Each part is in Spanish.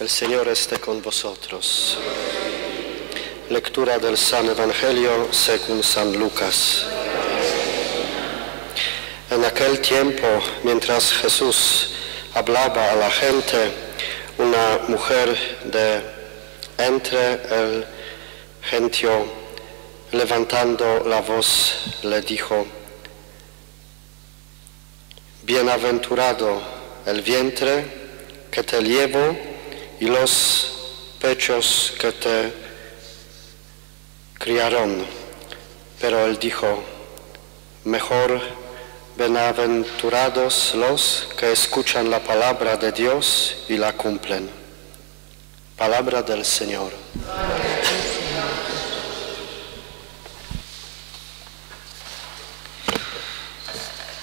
El Señor esté con vosotros. Lectura del San Evangelio según San Lucas. En aquel tiempo, mientras Jesús hablaba a la gente, una mujer de entre el gentío, levantando la voz, le dijo: Bienaventurado el vientre que te llevo y los pechos que te criaron. Pero él dijo: mejor bienaventurados los que escuchan la palabra de Dios y la cumplen. Palabra del Señor.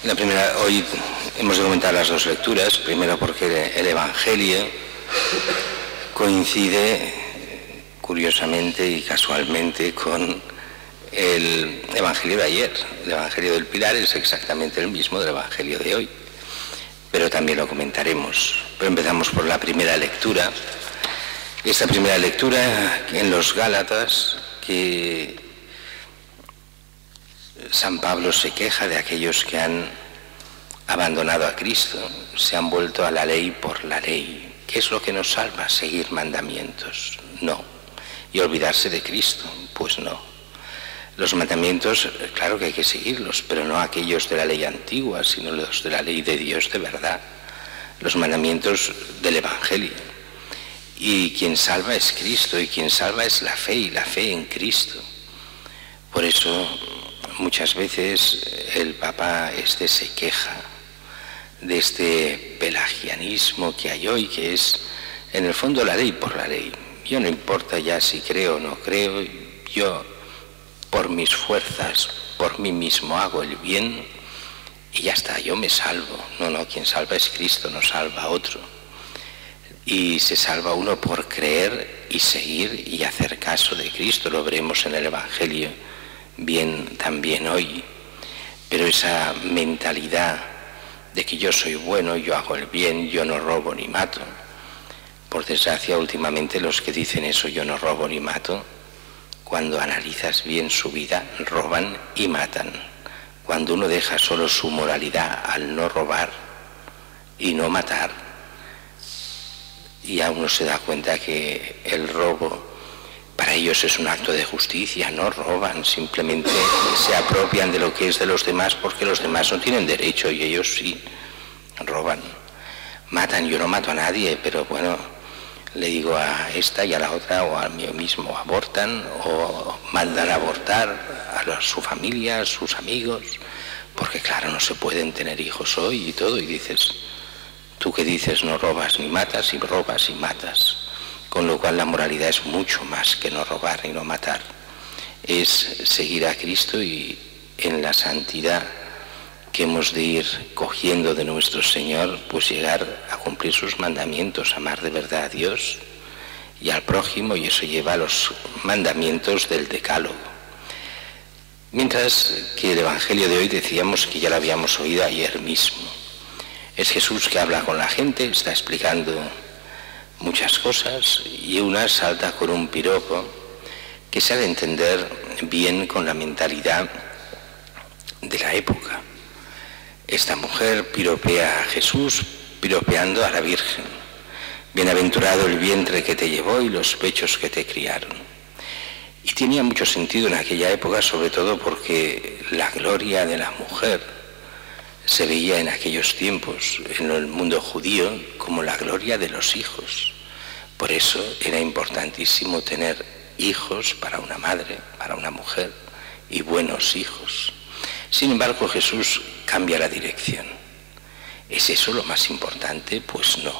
La primera, hoy hemos de comentar las dos lecturas, primero porque el Evangelio coincide curiosamente y casualmente con el Evangelio de ayer. El Evangelio del Pilar es exactamente el mismo del Evangelio de hoy, pero también lo comentaremos. Pero empezamos por la primera lectura. Esta primera lectura en los Gálatas, que San Pablo se queja de aquellos que han abandonado a Cristo, se han vuelto a la ley por la ley. ¿Qué es lo que nos salva? ¿Seguir mandamientos? No. ¿Y olvidarse de Cristo? Pues no. Los mandamientos, claro que hay que seguirlos, pero no aquellos de la ley antigua, sino los de la ley de Dios de verdad. Los mandamientos del Evangelio. Y quien salva es Cristo, y quien salva es la fe, y la fe en Cristo. Por eso muchas veces el Papa se queja de este pelagianismo que hay hoy, que es en el fondo la ley por la ley. Yo no importa ya si creo o no creo, yo por mis fuerzas, por mí mismo hago el bien y ya está, yo me salvo. No, quien salva es Cristo, no salva a otro. Y se salva uno por creer y seguir y hacer caso de Cristo, lo veremos en el Evangelio bien también hoy. Pero esa mentalidad de que yo soy bueno, yo hago el bien, yo no robo ni mato. Por desgracia, últimamente los que dicen eso, yo no robo ni mato, cuando analizas bien su vida, roban y matan. Cuando uno deja solo su moralidad al no robar y no matar, ya uno se da cuenta que el robo para ellos es un acto de justicia. No roban, simplemente se apropian de lo que es de los demás porque los demás no tienen derecho y ellos sí roban. Matan, yo no mato a nadie, pero bueno, le digo a esta y a la otra o a mí mismo, abortan o mandan a abortar a su familia, a sus amigos, porque claro, no se pueden tener hijos hoy y todo, y dices, tú que dices no robas ni matas, y robas y matas. Con lo cual la moralidad es mucho más que no robar ni no matar. Es seguir a Cristo y en la santidad que hemos de ir cogiendo de nuestro Señor, pues llegar a cumplir sus mandamientos, amar de verdad a Dios y al prójimo, y eso lleva a los mandamientos del Decálogo. Mientras que el Evangelio de hoy decíamos que ya lo habíamos oído ayer mismo. Es Jesús que habla con la gente, está explicando muchas cosas y una salta con un piropo que se ha de entender bien con la mentalidad de la época. Esta mujer piropea a Jesús piropeando a la Virgen. Bienaventurado el vientre que te llevó y los pechos que te criaron. Y tenía mucho sentido en aquella época, sobre todo porque la gloria de la mujer se veía en aquellos tiempos, en el mundo judío, como la gloria de los hijos. Por eso era importantísimo tener hijos para una madre, para una mujer, y buenos hijos. Sin embargo, Jesús cambia la dirección. ¿Es eso lo más importante? Pues no.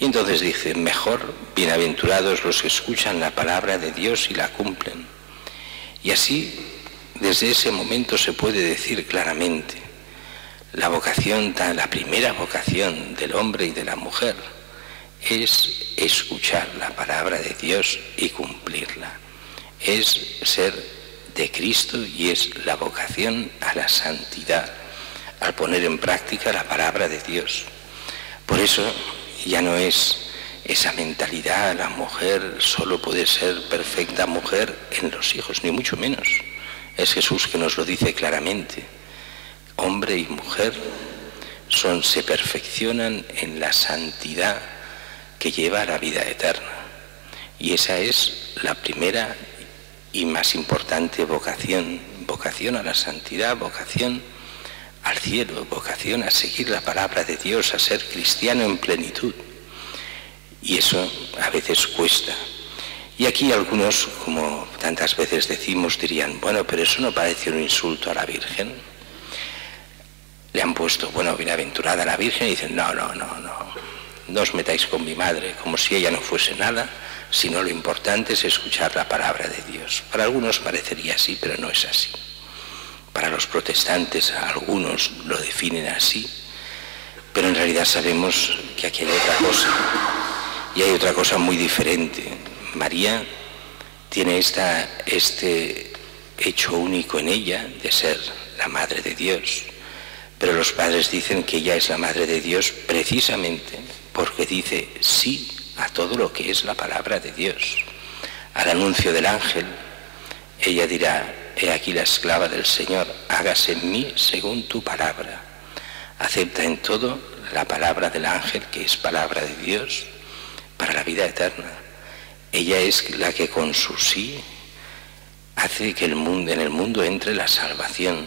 Y entonces dice, mejor, bienaventurados los que escuchan la palabra de Dios y la cumplen. Y así, desde ese momento se puede decir claramente, la vocación, la primera vocación del hombre y de la mujer es escuchar la palabra de Dios y cumplirla. Es ser de Cristo y es la vocación a la santidad, al poner en práctica la palabra de Dios. Por eso ya no es esa mentalidad, la mujer solo puede ser perfecta mujer en los hijos, ni mucho menos. Es Jesús que nos lo dice claramente. Hombre y mujer se perfeccionan en la santidad que lleva a la vida eterna. Y esa es la primera y más importante vocación, vocación a la santidad, vocación al cielo, vocación a seguir la palabra de Dios, a ser cristiano en plenitud. Y eso a veces cuesta. Y aquí algunos, como tantas veces decimos, dirían, bueno, pero eso no parece un insulto a la Virgen. Le han puesto, bueno, bienaventurada la Virgen, y dicen, no os metáis con mi madre, como si ella no fuese nada, sino lo importante es escuchar la palabra de Dios. Para algunos parecería así, pero no es así. Para los protestantes, algunos lo definen así, pero en realidad sabemos que aquí hay otra cosa, y hay otra cosa muy diferente. María tiene este hecho único en ella de ser la Madre de Dios, pero los padres dicen que ella es la Madre de Dios precisamente porque dice sí a todo lo que es la palabra de Dios. Al anuncio del ángel, ella dirá, he aquí la esclava del Señor, hágase en mí según tu palabra. Acepta en todo la palabra del ángel, que es palabra de Dios, para la vida eterna. Ella es la que con su sí hace que en el mundo entre la salvación.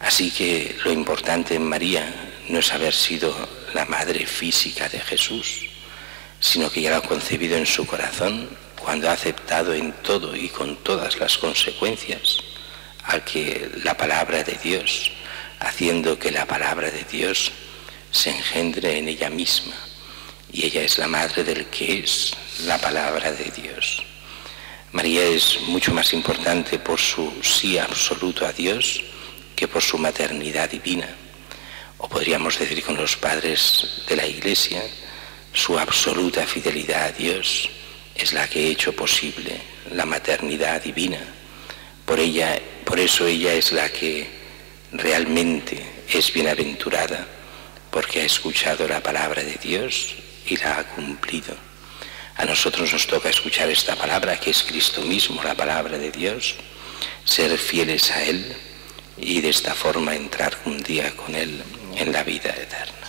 Así que lo importante en María no es haber sido la madre física de Jesús, sino que ya lo ha concebido en su corazón cuando ha aceptado en todo y con todas las consecuencias a que la palabra de Dios, haciendo que la palabra de Dios se engendre en ella misma. Y ella es la madre del que es la palabra de Dios. María es mucho más importante por su sí absoluto a Dios que por su maternidad divina. O podríamos decir con los padres de la Iglesia, su absoluta fidelidad a Dios es la que ha hecho posible la maternidad divina. Por eso ella es la que realmente es bienaventurada, porque ha escuchado la palabra de Dios y la ha cumplido. A nosotros nos toca escuchar esta palabra, que es Cristo mismo, la palabra de Dios, ser fieles a Él y de esta forma entrar un día con Él en la vida eterna.